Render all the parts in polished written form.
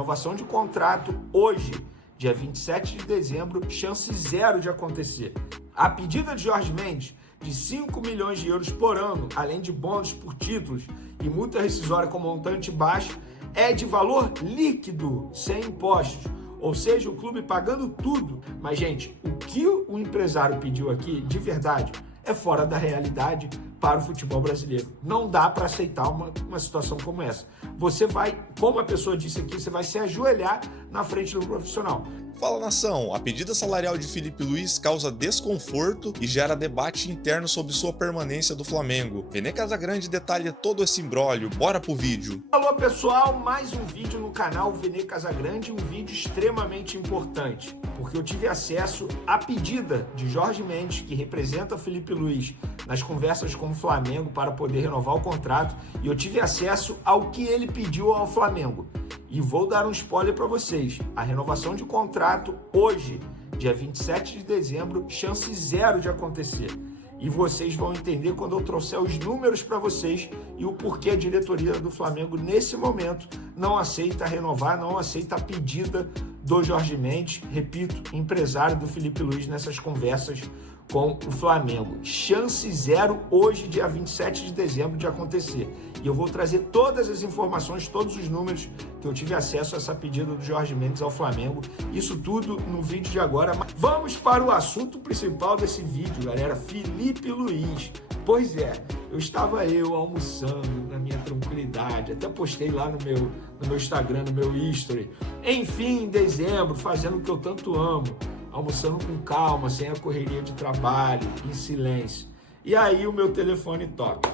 Renovação de contrato hoje, dia 27 de dezembro, chance zero de acontecer. A pedida de Jorge Mendes de 5 milhões de euros por ano, além de bônus por títulos e multa rescisória com montante baixo, é de valor líquido, sem impostos. Ou seja, o clube pagando tudo. Mas, gente, o que o empresário pediu aqui, de verdade, é fora da realidade para o futebol brasileiro. Não dá para aceitar uma situação como essa. Você vai, como a pessoa disse aqui, você vai se ajoelhar na frente do profissional. Fala, nação! A pedida salarial de Felipe Luiz causa desconforto e gera debate interno sobre sua permanência do Flamengo. Vene Casagrande detalha todo esse imbróglio. Bora pro vídeo! Alô, pessoal! Mais um vídeo no canal Vene Casagrande, um vídeo extremamente importante, porque eu tive acesso à pedida de Jorge Mendes, que representa Felipe Luiz nas conversas com o Flamengo para poder renovar o contrato, e eu tive acesso ao que ele pediu ao Flamengo. E vou dar um spoiler para vocês. A renovação de contrato hoje, dia 27 de dezembro, chance zero de acontecer. E vocês vão entender quando eu trouxer os números para vocês e o porquê a diretoria do Flamengo, nesse momento, não aceita renovar, não aceita a pedida do Jorge Mendes, repito, empresário do Felipe Luiz nessas conversas com o Flamengo. Chance zero hoje, dia 27 de dezembro, de acontecer. E eu vou trazer todas as informações, todos os números que eu tive acesso a essa pedida do Jorge Mendes ao Flamengo. Isso tudo no vídeo de agora. Vamos para o assunto principal desse vídeo, galera. Felipe Luiz. Pois é, eu estava almoçando na minha tranquilidade, até postei lá no meu Instagram, no meu history. Enfim, em dezembro, fazendo o que eu tanto amo. Almoçando com calma, sem a correria de trabalho, em silêncio. E aí o meu telefone toca.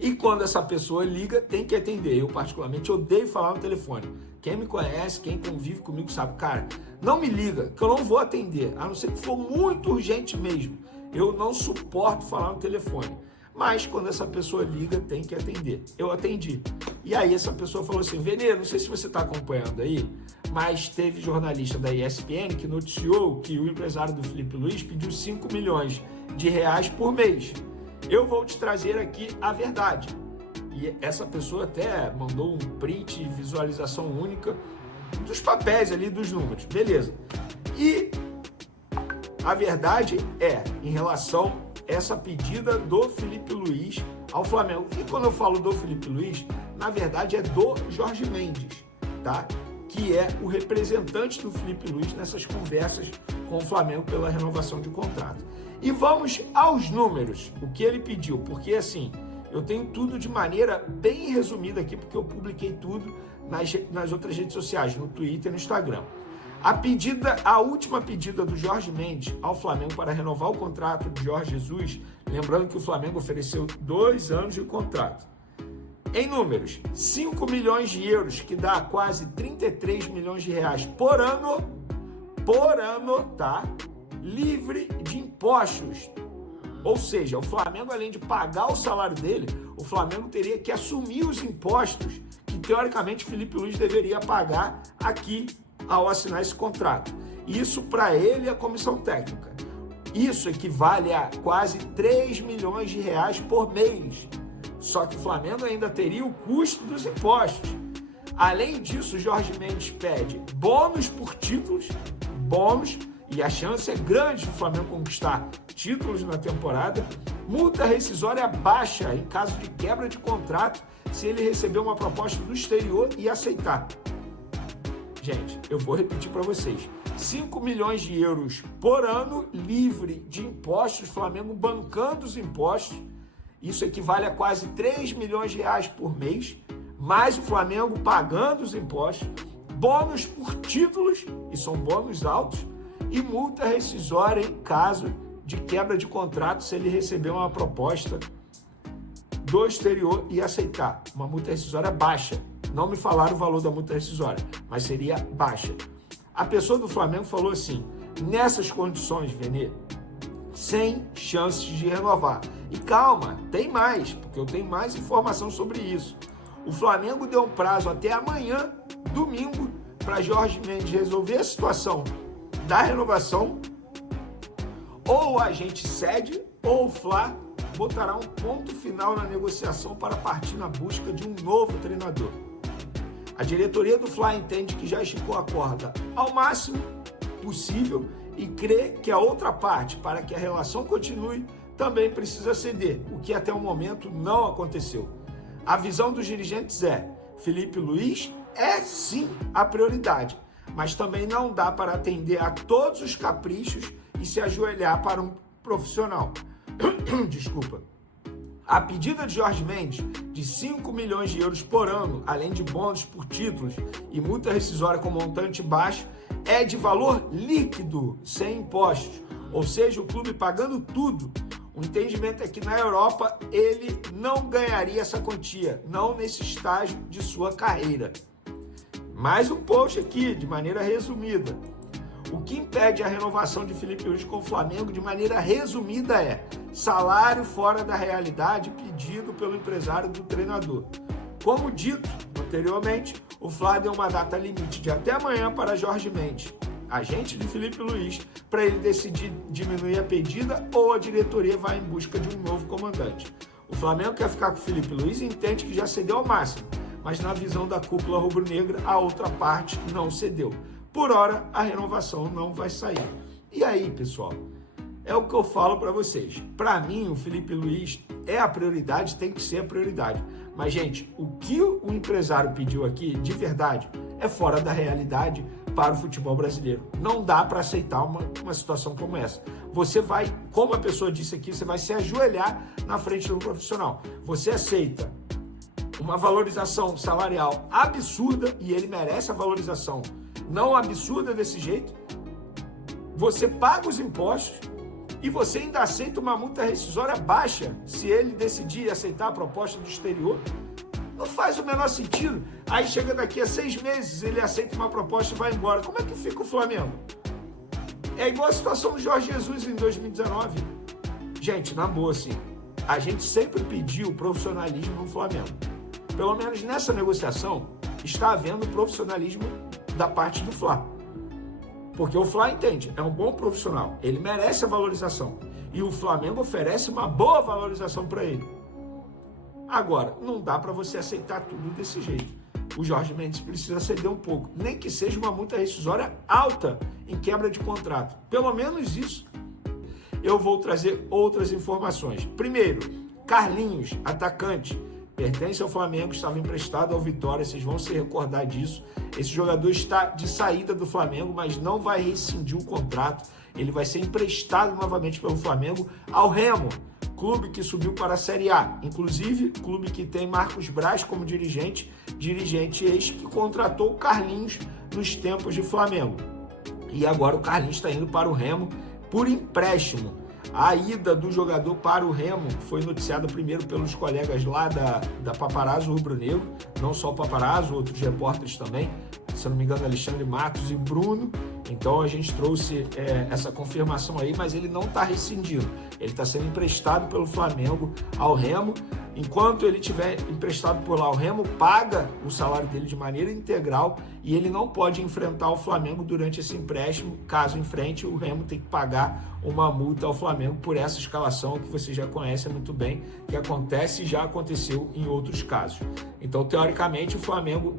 E quando essa pessoa liga, tem que atender. Eu particularmente odeio falar no telefone. Quem me conhece, quem convive comigo sabe, cara, não me liga, que eu não vou atender, a não ser que for muito urgente mesmo. Eu não suporto falar no telefone. Mas quando essa pessoa liga, tem que atender. Eu atendi. E aí essa pessoa falou assim, Vene, não sei se você está acompanhando aí, mas teve jornalista da ESPN que noticiou que o empresário do Felipe Luiz pediu 5 milhões de reais por mês. Eu vou te trazer aqui a verdade. E essa pessoa até mandou um print de visualização única dos papéis ali, dos números. Beleza. E a verdade é, em relação a essa pedida do Felipe Luiz ao Flamengo. E quando eu falo do Felipe Luiz, na verdade é do Jorge Mendes, tá? Que é o representante do Felipe Luiz nessas conversas com o Flamengo pela renovação de contrato. E vamos aos números, o que ele pediu, porque assim, eu tenho tudo de maneira bem resumida aqui, porque eu publiquei tudo nas outras redes sociais, no Twitter e no Instagram. A última pedida do Jorge Mendes ao Flamengo para renovar o contrato de Jorge Jesus, lembrando que o Flamengo ofereceu 2 anos de contrato. Em números, 5 milhões de euros, que dá quase 33 milhões de reais por ano, tá? Livre de impostos. Ou seja, o Flamengo, além de pagar o salário dele, o Flamengo teria que assumir os impostos que, teoricamente, o Felipe Luiz deveria pagar aqui ao assinar esse contrato. Isso para ele e a comissão técnica. Isso equivale a quase 3 milhões de reais por mês. Só que o Flamengo ainda teria o custo dos impostos. Além disso, o Jorge Mendes pede bônus por títulos, e a chance é grande do Flamengo conquistar títulos na temporada, multa rescisória baixa em caso de quebra de contrato, se ele receber uma proposta do exterior e aceitar. Gente, eu vou repetir para vocês. 5 milhões de euros por ano, livre de impostos, Flamengo bancando os impostos. Isso equivale a quase 3 milhões de reais por mês, mais o Flamengo pagando os impostos, bônus por títulos, e são bônus altos, e multa rescisória em caso de quebra de contrato, se ele receber uma proposta do exterior e aceitar. Uma multa rescisória baixa. Não me falaram o valor da multa rescisória, mas seria baixa. A pessoa do Flamengo falou assim, nessas condições, Vene, sem chances de renovar. E calma, tem mais, porque eu tenho mais informação sobre isso. O Flamengo deu um prazo até amanhã, domingo, para Jorge Mendes resolver a situação da renovação. Ou a gente cede, ou o Fla botará um ponto final na negociação para partir na busca de um novo treinador. A diretoria do Fla entende que já esticou a corda ao máximo possível e crê que a outra parte, para que a relação continue, também precisa ceder, o que até o momento não aconteceu. A visão dos dirigentes é: Felipe Luiz é sim a prioridade, mas também não dá para atender a todos os caprichos e se ajoelhar para um profissional. Desculpa. A pedida de Jorge Mendes de 5 milhões de euros por ano, além de bônus por títulos e multa rescisória com montante baixo, é de valor líquido, sem impostos, ou seja, o clube pagando tudo. O entendimento é que na Europa ele não ganharia essa quantia, não nesse estágio de sua carreira. Mais um post aqui, de maneira resumida. O que impede a renovação de Felipe Luiz com o Flamengo, de maneira resumida, é salário fora da realidade pedido pelo empresário do treinador. Como dito anteriormente, o Flá deu uma data limite de até amanhã para Jorge Mendes, agente de Felipe Luiz, para ele decidir diminuir a pedida ou a diretoria vai em busca de um novo comandante. O Flamengo quer ficar com o Felipe Luiz e entende que já cedeu ao máximo, mas na visão da cúpula rubro-negra, a outra parte não cedeu. Por hora, a renovação não vai sair. E aí, pessoal? É o que eu falo para vocês. Para mim, o Felipe Luiz é a prioridade, tem que ser a prioridade. Mas, gente, o que o empresário pediu aqui, de verdade, é fora da realidade para o futebol brasileiro. Não dá para aceitar uma situação como essa. Você vai, como a pessoa disse aqui, você vai se ajoelhar na frente do profissional. Você aceita uma valorização salarial absurda, e ele merece a valorização não absurda desse jeito, você paga os impostos e você ainda aceita uma multa rescisória baixa se ele decidir aceitar a proposta do exterior. Não faz o menor sentido. Aí chega daqui a 6 meses, ele aceita uma proposta e vai embora. Como é que fica o Flamengo? É igual a situação do Jorge Jesus em 2019. Gente, na boa, assim, a gente sempre pediu profissionalismo no Flamengo. Pelo menos nessa negociação, está havendo profissionalismo da parte do Fla. Porque o Fla entende, é um bom profissional, ele merece a valorização. E o Flamengo oferece uma boa valorização para ele. Agora, não dá para você aceitar tudo desse jeito. O Jorge Mendes precisa ceder um pouco, nem que seja uma multa rescisória alta em quebra de contrato. Pelo menos isso. Eu vou trazer outras informações. Primeiro, Carlinhos, atacante, pertence ao Flamengo, estava emprestado ao Vitória, vocês vão se recordar disso. Esse jogador está de saída do Flamengo, mas não vai rescindir o contrato. Ele vai ser emprestado novamente pelo Flamengo ao Remo, clube que subiu para a Série A. Inclusive, clube que tem Marcos Braz como dirigente este que contratou o Carlinhos nos tempos de Flamengo. E agora o Carlinhos está indo para o Remo por empréstimo. A ida do jogador para o Remo foi noticiada primeiro pelos colegas lá da Paparazzo Rubro Negro, não só o Paparazzo, outros repórteres também, se eu não me engano, Alexandre Matos e Bruno. Então a gente trouxe essa confirmação aí, mas ele não está rescindindo. Ele está sendo emprestado pelo Flamengo ao Remo. Enquanto ele estiver emprestado por lá, o Remo paga o salário dele de maneira integral e ele não pode enfrentar o Flamengo durante esse empréstimo. Caso enfrente, o Remo tem que pagar uma multa ao Flamengo por essa escalação que você já conhece muito bem, que acontece e já aconteceu em outros casos. Então, teoricamente, o Flamengo,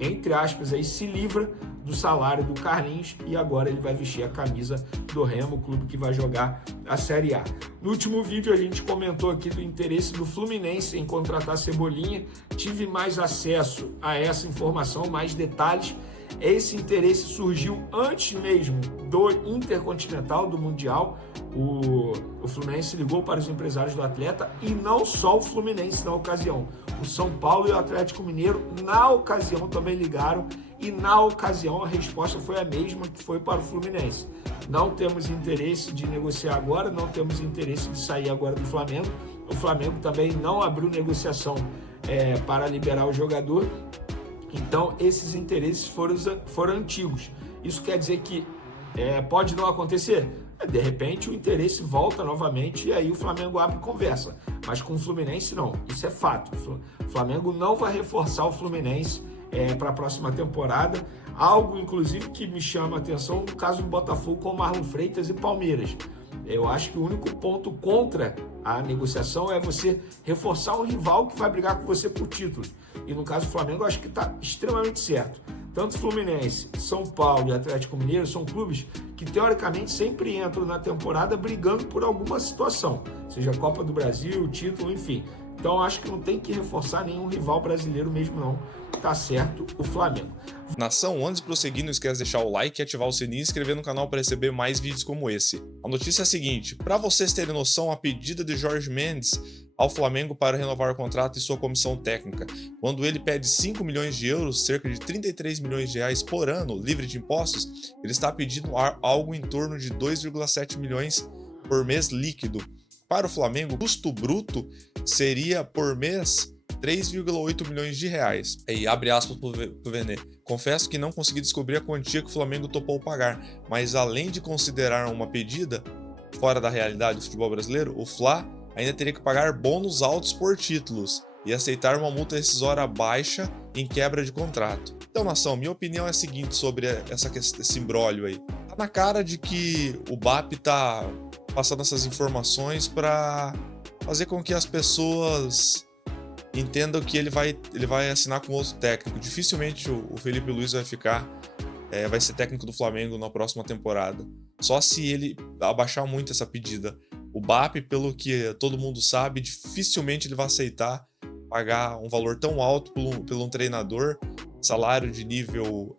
entre aspas, aí, se livra do salário do Carlinhos e agora ele vai vestir a camisa do Remo, o clube que vai jogar a Série A. No último vídeo a gente comentou aqui do interesse do Fluminense em contratar Cebolinha, tive mais acesso a essa informação, mais detalhes. Esse interesse surgiu antes mesmo do Intercontinental, do Mundial. O Fluminense ligou para os empresários do atleta e não só o Fluminense na ocasião. O São Paulo e o Atlético Mineiro na ocasião também ligaram e na ocasião a resposta foi a mesma, que foi para o Fluminense. Não temos interesse de negociar agora, não temos interesse de sair agora do Flamengo. O Flamengo também não abriu negociação para liberar o jogador. Então, esses interesses foram antigos. Isso quer dizer que pode não acontecer? De repente, o interesse volta novamente e aí o Flamengo abre conversa. Mas com o Fluminense, não. Isso é fato. O Flamengo não vai reforçar o Fluminense para a próxima temporada. Algo, inclusive, que me chama a atenção no caso do Botafogo com Marlon Freitas e Palmeiras. Eu acho que o único ponto contra A negociação é você reforçar um rival que vai brigar com você por título. E no caso do Flamengo, eu acho que está extremamente certo. Tanto Fluminense, São Paulo e Atlético Mineiro são clubes que, teoricamente, sempre entram na temporada brigando por alguma situação, seja Copa do Brasil, título, enfim. Então, acho que não tem que reforçar nenhum rival brasileiro mesmo, não. Tá certo o Flamengo. Nação, antes de prosseguir, não esquece de deixar o like, ativar o sininho e inscrever no canal para receber mais vídeos como esse. A notícia é a seguinte: para vocês terem noção, a pedida de Jorge Mendes ao Flamengo para renovar o contrato e sua comissão técnica, quando ele pede 5 milhões de euros, cerca de 33 milhões de reais por ano, livre de impostos, ele está pedindo algo em torno de 2,7 milhões por mês líquido. Para o Flamengo, o custo bruto seria por mês 3,8 milhões de reais. E abre aspas pro Vene. Confesso que não consegui descobrir a quantia que o Flamengo topou pagar, mas além de considerar uma pedida fora da realidade do futebol brasileiro, o Fla ainda teria que pagar bônus altos por títulos e aceitar uma multa rescisória baixa em quebra de contrato. Então, nação, minha opinião é a seguinte sobre esse imbróglio aí. Tá na cara de que o BAP tá passando essas informações para fazer com que as pessoas entendam que ele vai assinar com outro técnico. Dificilmente o Felipe Luiz vai ser técnico do Flamengo na próxima temporada. Só se ele abaixar muito essa pedida. O BAP, pelo que todo mundo sabe, dificilmente ele vai aceitar pagar um valor tão alto por um treinador, salário de nível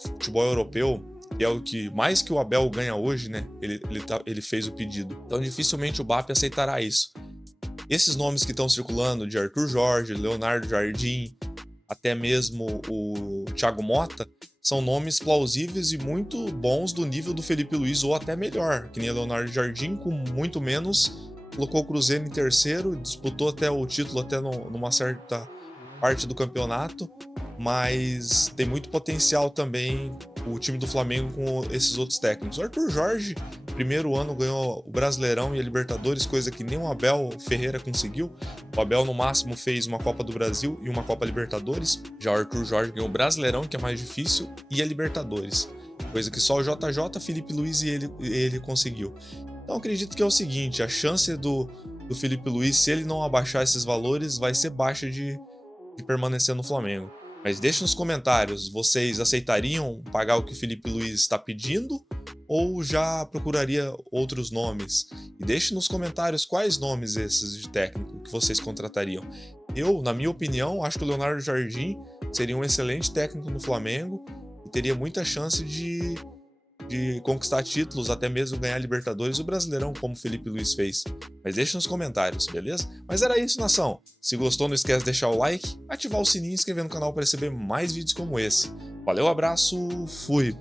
futebol europeu, que é o que mais que o Abel ganha hoje, né? Ele fez o pedido. Então dificilmente o BAP aceitará isso. Esses nomes que estão circulando, de Arthur Jorge, Leonardo Jardim, até mesmo o Thiago Motta, são nomes plausíveis e muito bons do nível do Felipe Luiz, ou até melhor, que nem o Leonardo Jardim, com muito menos, colocou o Cruzeiro em terceiro, disputou até o título até numa certa parte do campeonato, mas tem muito potencial também o time do Flamengo com esses outros técnicos. O Arthur Jorge, primeiro ano, ganhou o Brasileirão e a Libertadores, coisa que nem o Abel Ferreira conseguiu. O Abel, no máximo, fez uma Copa do Brasil e uma Copa Libertadores. Já o Arthur Jorge ganhou o Brasileirão, que é mais difícil, e a Libertadores, coisa que só o JJ, Felipe Luiz e ele conseguiu. Então acredito que é o seguinte: a chance do Felipe Luiz, se ele não abaixar esses valores, vai ser baixa de permanecer no Flamengo. Mas deixe nos comentários, vocês aceitariam pagar o que o Felipe Luiz está pedindo ou já procuraria outros nomes? E deixe nos comentários quais nomes esses de técnico que vocês contratariam. Eu, na minha opinião, acho que o Leonardo Jardim seria um excelente técnico no Flamengo e teria muita chance de conquistar títulos, até mesmo ganhar Libertadores ou Brasileirão, como o Felipe Luiz fez. Mas deixa nos comentários, beleza? Mas era isso, nação. Se gostou, não esquece de deixar o like, ativar o sininho e inscrever no canal para receber mais vídeos como esse. Valeu, abraço, fui!